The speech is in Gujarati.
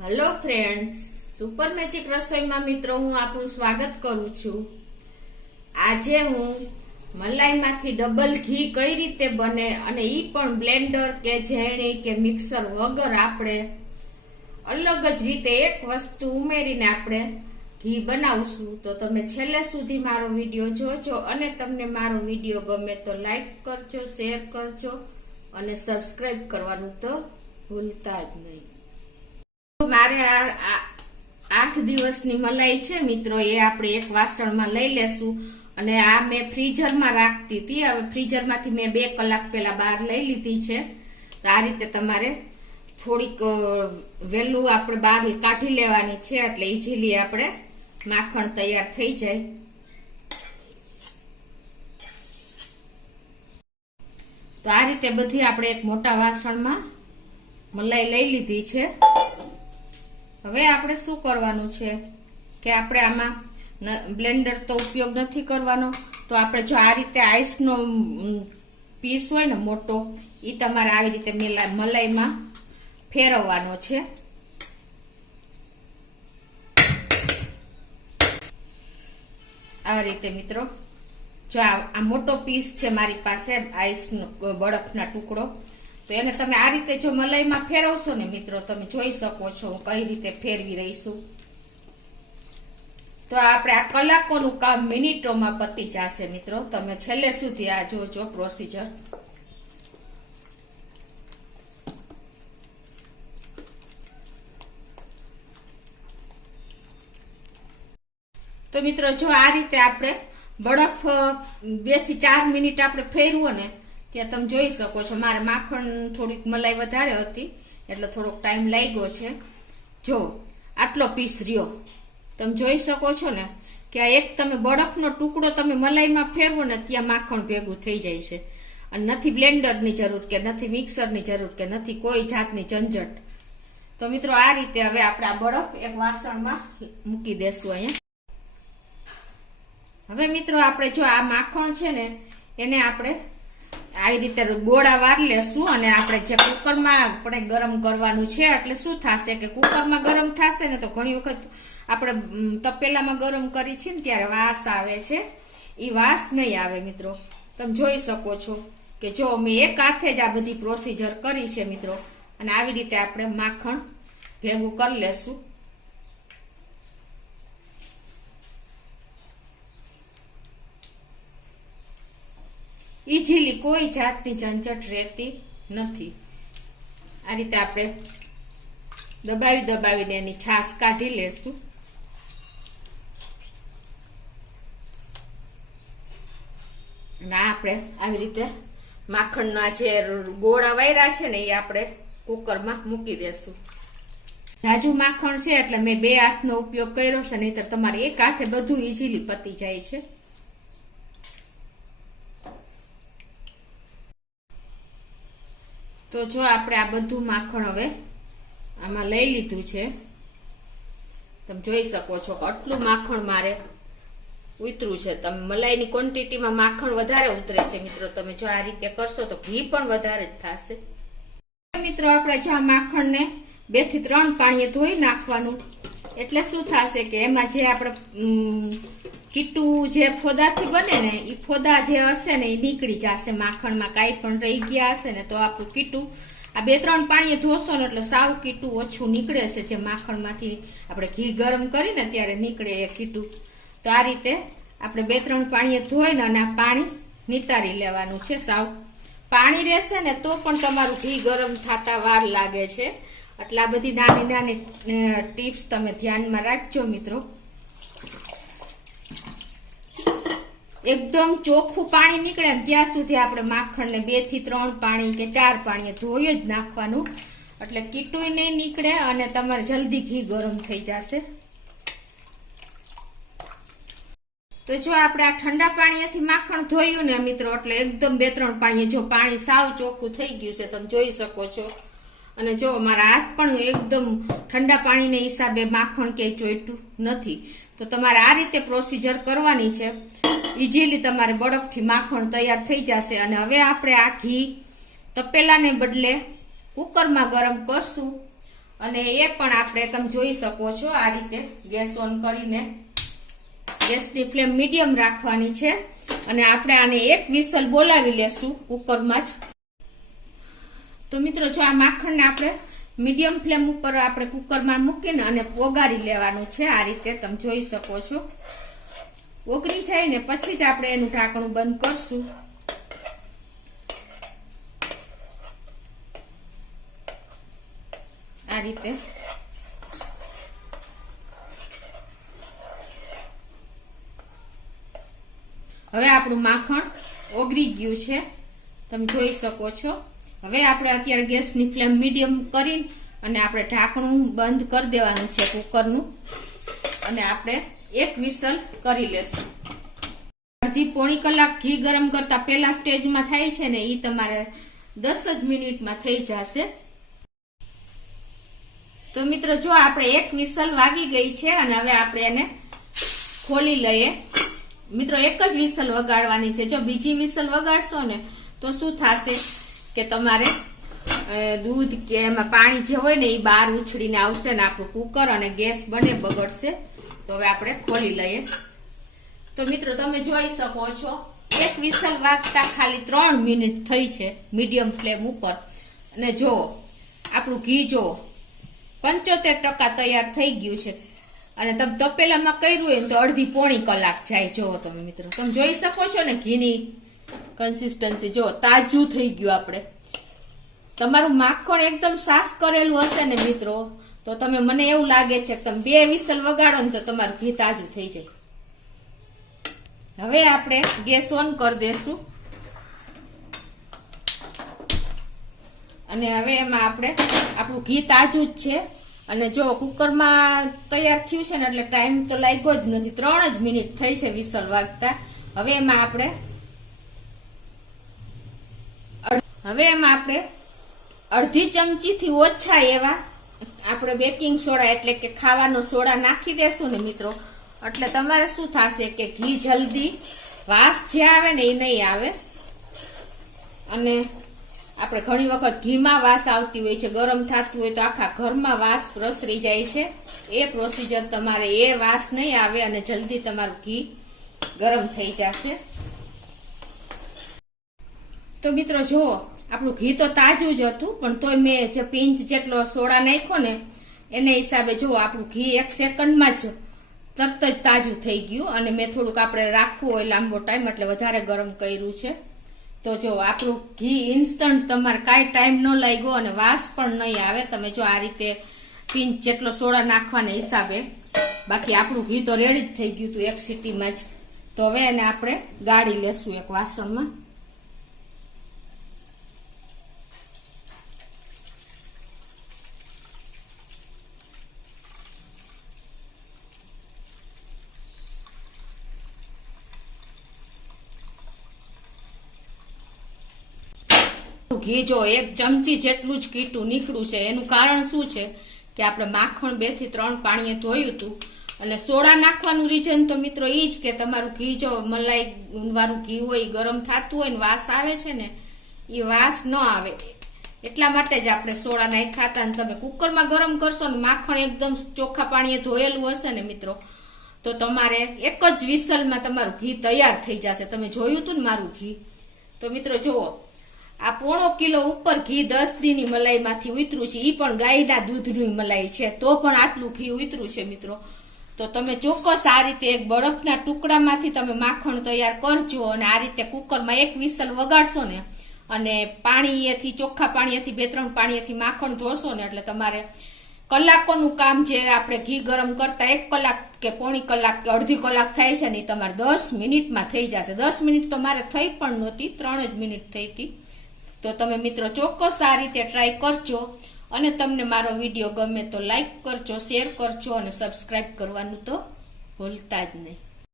હેલો ફ્રેન્ડ્સ, સુપર મેજિક રસોઈમાં મિત્રો હું આપનું સ્વાગત કરું છું। આજે હું મલાઈમાંથી ડબલ ઘી કઈ રીતે બને અને ઈ પણ બ્લેન્ડર કે ઝેરણી કે મિક્સર વગર આપણે અલગ જ રીતે એક વસ્તુ ઉમેરીને આપણે ઘી બનાવશું। તો તમે છેલ્લે સુધી મારો વિડીયો જોજો અને તમને મારો વિડીયો ગમે તો લાઈક કરજો, શેર કરજો અને સબસ્ક્રાઇબ કરવાનું તો ભૂલતા જ નહીં। મારે 8 દિવસની મલાઈ છે મિત્રો, એ આપણે એક વાસણમાં લઈ લેશું અને આ મેં ફ્રીઝરમાં રાખતી હતી। હવે ફ્રીઝરમાંથી મેં 2 કલાક પહેલા બહાર લઈ લીધી છે। તો આ રીતે તમારે થોડીક વહેલું આપણે બહાર કાઢી લેવાની છે, એટલે ઈઝીલી આપણે માખણ તૈયાર થઈ જાય। તો આ રીતે બધી આપણે એક મોટા વાસણમાં મલાઈ લઈ લીધી છે। હવે આપણે શું કરવાનું છે કે આપણે આમાં બ્લેન્ડર તો ઉપયોગ નથી કરવાનો, તો આપણે જો આ રીતે આઈસનો પીસ હોય ને મોટો, એ તમારે આવી રીતે મલાઈમાં ફેરવવાનો છે। આ રીતે મિત્રો, જો આ મોટો પીસ છે મારી પાસે આઈસનો બરફના ટુકડો, તો એને તમે આ રીતે જો મલાઈમાં ફેરવશો ને મિત્રો, તમે જોઈ શકો છો હું કઈ રીતે ફેરવી રહી છું। તો આપણે આ કલાકોનું કામ મિનિટોમાં પતી જશે મિત્રો, તમે છેલ્લે સુધી આ જોજો પ્રોસીજર। તો મિત્રો જો આ રીતે આપણે બરફ 2 થી 4 મિનિટ આપણે ફેરવો ને, ત્યાં તમે જોઈ શકો છો મારે માખણ થોડીક મલાઈ વધારે હતી એટલે થોડોક ટાઈમ લાગ્યો છે। જો આટલો પીસ રહ્યો, તમે જોઈ શકો છો ને કે આ એક તમે બરફનો ટુકડો તમે મલાઈમાં ફેરવો ને ત્યાં માખણ ભેગું થઈ જાય છે, અને નથી બ્લેન્ડરની જરૂર કે નથી મિક્સરની જરૂર કે નથી કોઈ જાતની ઝંઝટ। તો મિત્રો આ રીતે હવે આપણે આ બરફ એક વાસણમાં મૂકી દેશું અહીંયા। હવે મિત્રો આપણે જો આ માખણ છે ને એને આપણે આવી રીતે ગોળા વાર લેશું અને આપણે જે કુકરમાં આપણે ગરમ કરવાનું છે, એટલે શું થશે કે કુકરમાં ગરમ થશે ને તો ઘણી વખત આપણે તપેલામાં ગરમ કરી છે ને ત્યારે વાસ આવે છે, એ વાસ નહીં આવે મિત્રો। તમે જોઈ શકો છો કે જો મેં એક હાથે જ આ બધી પ્રોસીજર કરી છે મિત્રો, અને આવી રીતે આપણે માખણ ભેગું કરી લેશું। ઈઝીલી કોઈ જાતની ઝંઝટ રહેતી નથી। આ રીતે આપણે દબાવીને એની છાશ કાઢી લેશું। અને આપણે આવી રીતે માખણના જે ગોળા વાયરા છે ને એ આપણે કુકરમાં મૂકી દેશું। જાજુ માખણ છે એટલે મેં 2 હાથનો ઉપયોગ કર્યો છે, નહીતર તમારે એક હાથે બધું ઈઝીલી પતી જાય છે। તો જો આપણે આ બધું માખણ હવે આમાં લઈ લીધું છે, તમે જોઈ શકો છો કે આટલું માખણ મારે ઉતર્યું છે। તમે મલાઈની ક્વોન્ટિટીમાં માખણ વધારે ઉતરે છે મિત્રો, તમે જો આ રીતે કરશો તો ઘી પણ વધારે જ થશે। મિત્રો આપણે જો આ માખણને 2 થી 3 પાણીએ ધોઈ નાખવાનું, એટલે શું થશે કે એમાં જે આપણે કીટું જે ફોદાથી બને ને એ ફોદા જે હશે ને એ નીકળી જશે। માખણમાં કાંઈ પણ રહી ગયા હશે ને તો આપણું કીટું આ 2-3 પાણીએ ધોશો ને એટલે સાવ કીટું ઓછું નીકળે છે, જે માખણમાંથી આપણે ઘી ગરમ કરીને ત્યારે નીકળે એ કીટું। તો આ રીતે આપણે 2-3 પાણીએ ધોઈને અને આ પાણી નિતારી લેવાનું છે। સાવ પાણી રહેશે ને તો પણ તમારું ઘી ગરમ થતા વાર લાગે છે, એટલે આ બધી નાની ટિપ્સ તમે ધ્યાનમાં રાખજો મિત્રો। એકદમ ચોખ્ખું પાણી નીકળે ને ત્યાં સુધી આપણે માખણને 2 થી 3 પાણી કે 4 પાણીએ ધોઈ જ નાખવાનું, એટલે કીટું નહીં નીકળે અને તમારે જલ્દી ઘી ગરમ થઈ જશે। તો જો આપણે આ ઠંડા પાણીથી માખણ ધોયું ને મિત્રો, એટલે એકદમ 2-3 પાણીએ જો પાણી સાવ ચોખ્ખું થઈ ગયું છે, તમે જોઈ શકો છો। અને જો મારા હાથ પણ એકદમ ઠંડા પાણીને હિસાબે માખણ ક્યાંય ચોંટ્યું નથી। તો તમારે આ રીતે પ્રોસીજર કરવાની છે, ઈઝીલી તમારે બરફથી માખણ તૈયાર થઈ જશે। અને હવે આપણે આ ઘી તપેલાને બદલે કુકરમાં ગરમ કરશું અને એ પણ આપણે તમે જોઈ શકો છો આ રીતે ગેસ ઓન કરીને ગેસની ફ્લેમ મીડિયમ રાખવાની છે અને આપણે આને એક વિસલ બોલાવી લેશું કુકરમાં જ. તો મિત્રો જો આ માખણને આપણે મીડિયમ ફ્લેમ ઉપર આપણે કુકરમાં મૂકીને અને ઓગાળી લેવાનું છે. આ રીતે તમે જોઈ શકો છો. ઓગળી જાય ને પછી જ આપણે એનું ઢાંકણું બંધ કરશું. આ રીતે હવે આપણું માખણ ઓગળી ગયું છે, તમે જોઈ શકો છો. હવે આપણે અત્યારે ગેસની ફ્લેમ મીડિયમ કરીને અને આપણે ઢાંકણું બંધ કરી દેવાનું છે કુકરનું અને આપણે એક વિસલ કરી લેશું. અડધી પોણી કલાક ઘી ગરમ કરતા પહેલા સ્ટેજમાં થાય છે ને એ તમારે 10 જ મિનિટમાં થઈ જશે. તો મિત્રો જો આપણે એક વિસલ વાગી ગઈ છે અને હવે આપણે એને ખોલી લઈએ. મિત્રો એક જ વિસલ વગાડવાની છે. જો બીજી વિસલ વગાડશો ને તો શું થશે કે તમારે દૂધ કે એમાં પાણી જે હોય ને એ બહાર ઉછળીને આવશે ને આપણું કુકર અને ગેસ બંને બગડશે. તો હવે આપણે ખોલી લઈએ. તો મિત્રો તમે જોઈ શકો છો એક વિસલ વાગતા ખાલી 3 મિનિટ થઈ છે મીડિયમ ફ્લેમ ઉપર. અને જો આપણું ઘી જો 75% તૈયાર થઈ ગયું છે અને તમે તપેલામાં કર્યું હોય તો અડધી પોણી કલાક જાય. જો તમે મિત્રો તમે જોઈ શકો છો ને ઘીની કન્સિસ્ટન્સી જો તાજું થઈ ગયું. આપણે તમારું માખણ એકદમ સાફ કરેલું હશે ને મિત્રો તો તમે મને એવું લાગે છે કે તમે 2 વિસલ વગાડો ને તો તમારું ઘી તાજું થઈ જાય. હવે આપણે ગેસ ઓન કરી દેશું અને હવે એમાં આપણે આપણું ઘી તાજું જ છે અને જો કુકરમાં તૈયાર થયું છે ને એટલે ટાઈમ તો લાગ્યો જ નથી. 3 જ મિનિટ થઈ છે વિસલ વાગતા. હવે એમાં આપણે અડધી ચમચી થી ઓછા એવા આપણે બેકિંગ સોડા એટલે કે ખાવાનો સોડા નાખી દેશું ને મિત્રો એટલે તમારે શું થશે કે ઘી જલ્દી વાસ જે આવે ને એ નહીં આવે. અને આપણે ઘણી વખત ઘીમાં વાસ આવતી હોય છે, ગરમ થતું હોય તો આખા ઘરમાં વાસ પ્રસરી જાય છે. એ પ્રોસીજર તમારે એ વાસ નહીં આવે અને જલ્દી તમારું ઘી ગરમ થઈ જશે. તો મિત્રો જુઓ આપણું ઘી તો તાજું જ હતું પણ તોય મેં જે પિંચ જેટલો સોડા નાખ્યો ને એને હિસાબે જુઓ આપણું ઘી 1 સેકન્ડમાં જ તરત જ તાજું થઈ ગયું. અને મેં થોડુંક આપણે રાખવું હોય લાંબો ટાઈમ એટલે વધારે ગરમ કર્યું છે. તો જો આપણું ઘી ઇન્સ્ટન્ટ તમારે કાંઈ ટાઈમ ન લાગ્યો અને વાસ પણ નહીં આવે. તમે જો આ રીતે પિંચ જેટલો સોડા નાખવાના હિસાબે. બાકી આપણું ઘી તો રેડી જ થઈ ગયું હતું 1 સીટીમાં જ. તો હવે એને આપણે ગાળી લેશું એક વાસણમાં. ઘી જો 1 ચમચી જેટલું જ કીટું નીકળ્યું છે. એનું કારણ શું છે કે આપણે માખણ 2 થી 3 પાણીએ ધોયું હતું અને સોડા નાખવાનું રીઝન તો મિત્રો એ જ કે તમારું ઘી જો મલાઈ વાળું ઘી હોય ગરમ થતું હોય ને વાસ આવે છે ને એ વાસ ન આવે એટલા માટે જ આપણે સોડા નાખ્યા હતા. અને તમે કુકરમાં ગરમ કરશો ને માખણ એકદમ ચોખ્ખા પાણીએ ધોયેલું હશે ને મિત્રો તો તમારે એક જ વિસલમાં તમારું ઘી તૈયાર થઈ જશે. તમે જોયું હતું ને મારું ઘી. તો મિત્રો જુઓ આ 1.5 કિલો ઉપર ઘી 10 દીની મલાઈમાંથી ઉતર્યું છે. એ પણ ગાયના દૂધની મલાઈ છે તો પણ આટલું ઘી ઉતર્યું છે મિત્રો. તો તમે ચોક્કસ આ રીતે એક બરફના ટુકડામાંથી તમે માખણ તૈયાર કરજો અને આ રીતે કુકરમાં એક વિસલ વગાડશો ને અને પાણીએથી ચોખ્ખા પાણીએથી 2-3 પાણીએથી માખણ ધોશો ને એટલે તમારે કલાકોનું કામ જે આપણે ઘી ગરમ કરતા 1 કલાક કે પોણી કલાક કે અડધી કલાક થાય છે ને એ તમારે 10 મિનિટમાં થઈ જશે. 10 મિનિટ તો મારે થઈ પણ નહોતી, 3 જ મિનિટ થઈ હતી. તો તમે મિત્રો ચોક્કસ આ રીતે ટ્રાય કરજો અને તમને મારો વિડીયો ગમે તો લાઈક કરજો, શેર કરજો અને સબસ્ક્રાઇબ કરવાનું તો ભૂલતા જ નહીં.